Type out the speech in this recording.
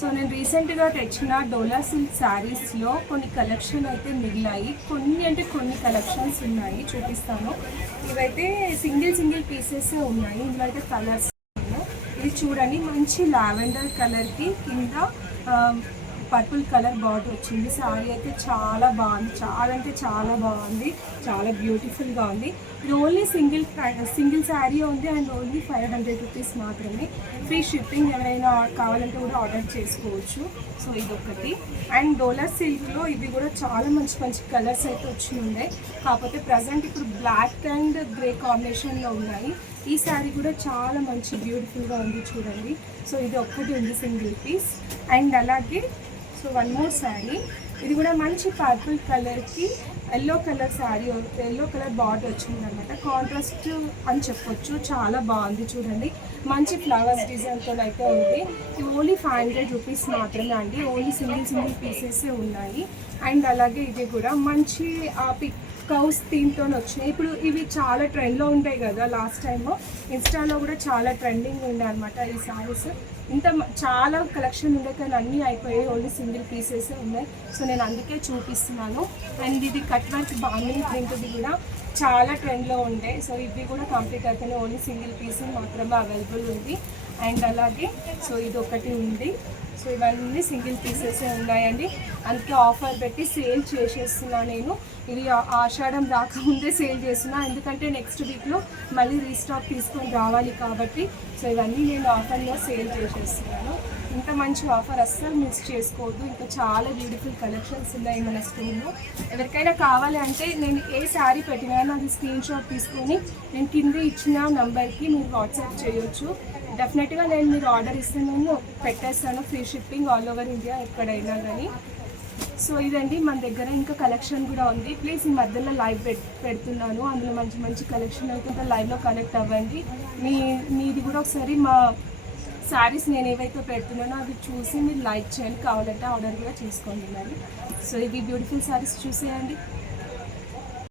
So నేను రీసెంట్గా తెచ్చిన డోలా సిల్క్ శారీస్లో కొన్ని కలెక్షన్ అయితే మిగిలాయి. కొన్ని కలెక్షన్స్ ఉన్నాయి, చూపిస్తాను. ఇవైతే సింగిల్ పీసెస్ ఉన్నాయి. ఇందులో అయితే కలర్స్, ఇది చూడండి, మంచి లావెండర్ కలర్కి కింద పర్పుల్ కలర్ బార్డర్ వచ్చింది. శారీ అయితే చాలా బాగుంది, చాలా అంటే చాలా బాగుంది, చాలా బ్యూటిఫుల్గా ఉంది. ఇది ఓన్లీ సింగిల్ శారీ ఉంది అండ్ ఓన్లీ 500 రూపీస్ మాత్రమే. ఫ్రీ షిప్పింగ్, ఎవరైనా కావాలంటే కూడా ఆర్డర్ చేసుకోవచ్చు. సో ఇదొకటి. అండ్ డోలా సిల్క్లో ఇవి కూడా చాలా మంచి కలర్స్ అయితే వచ్చి ఉండే. కాకపోతే ప్రజెంట్ ఇప్పుడు బ్లాక్ అండ్ గ్రే కాంబినేషన్లో ఉన్నాయి. ఈ శారీ కూడా చాలా మంచి బ్యూటిఫుల్గా ఉంది, చూడండి. సో ఇది ఒక్కటి ఉంది సింగిల్ పీస్. అండ్ అలాగే సో వన్ మోర్ శారీ, ఇది కూడా మంచి పర్పుల్ కలర్కి yellow colour sari, yellow colour border వచ్చింది అనమాట. కాంట్రాస్ట్ అని చెప్పొచ్చు, చాలా బాగుంది, చూడండి. మంచి ఫ్లవర్స్ డిజైన్తో అయితే ఉంది. ఇది ఓన్లీ 500 రూపీస్ మాత్రమే అండి. ఓన్లీ సింగిల్ పీసెస్ ఉన్నాయి. అండ్ అలాగే ఇది కూడా మంచి కౌస్ థీమ్తో వచ్చినాయి. ఇప్పుడు ఇవి చాలా ట్రెండ్లో ఉంటాయి కదా, లాస్ట్ టైమ్ ఇన్స్టాలో కూడా చాలా ట్రెండింగ్ ఉండే అనమాట ఈ శారీస్. చాలా కలెక్షన్ ఉండే కానీ అన్నీ అయిపోయాయి, ఓన్లీ సింగిల్ పీసెస్ ఉన్నాయి. సో నేను అందుకే చూపిస్తున్నాను. అండ్ ఇది కట్ వర్క్ బాండింగ్ ప్రింట్ది కూడా చాలా ట్రెండ్లో ఉండే. సో ఇవి కూడా కంప్లీట్ అయిపోయినాయి, ఓన్లీ సింగిల్ పీస్ మాత్రమే అవైలబుల్ ఉంది. అండ్ అలాగే సో ఇది ఒకటి ఉంది. సో ఇవన్నీ సింగిల్ పీసెస్ ఉన్నాయండి. అందుకే ఆఫర్ పెట్టి సేల్ చేసేస్తున్నా నేను. ఇది ఆషాఢం రాకముందే సేల్ చేస్తున్నా, ఎందుకంటే నెక్స్ట్ వీక్లో మళ్ళీ రీస్టాక్ తీసుకొని రావాలి కాబట్టి. సో ఇవన్నీ నేను ఆఫర్లో సేల్ చేసేస్తున్నాను. ఇంత మంచి ఆఫర్ అస్సలు మిస్ చేసుకోవద్దు. ఇంకా చాలా బ్యూటిఫుల్ కలెక్షన్స్ ఉన్నాయి మన స్టోర్లో. ఎవరికైనా కావాలి అంటే నేను ఏ శారీ పెట్టినానో అది స్క్రీన్ షాట్ తీసుకొని నేను కింద ఇచ్చిన నెంబర్కి మీరు వాట్సాప్ చేయొచ్చు. డెఫినెట్గా నేను మీరు ఆర్డర్ ఇస్తే నేను పెట్టేస్తాను, free shipping all over India ఎక్కడైనా కానీ. సో ఇదండి మన దగ్గర ఇంకా కలెక్షన్ కూడా ఉంది. ప్లీజ్ ఈ మధ్యలో లైవ్ పెడుతున్నాను, అందులో మంచి కలెక్షన్ అయితే లైవ్లో కనెక్ట్ అవ్వండి. మీది కూడా ఒకసారి మా శారీస్ నేను ఏవైతే పెడుతున్నానో అవి చూసి మీరు లైక్ చేయండి, కావాలంటే ఆర్డర్ కూడా చేసుకోండి మరి. సో ఇవి బ్యూటిఫుల్ శారీస్ చూసేయండి.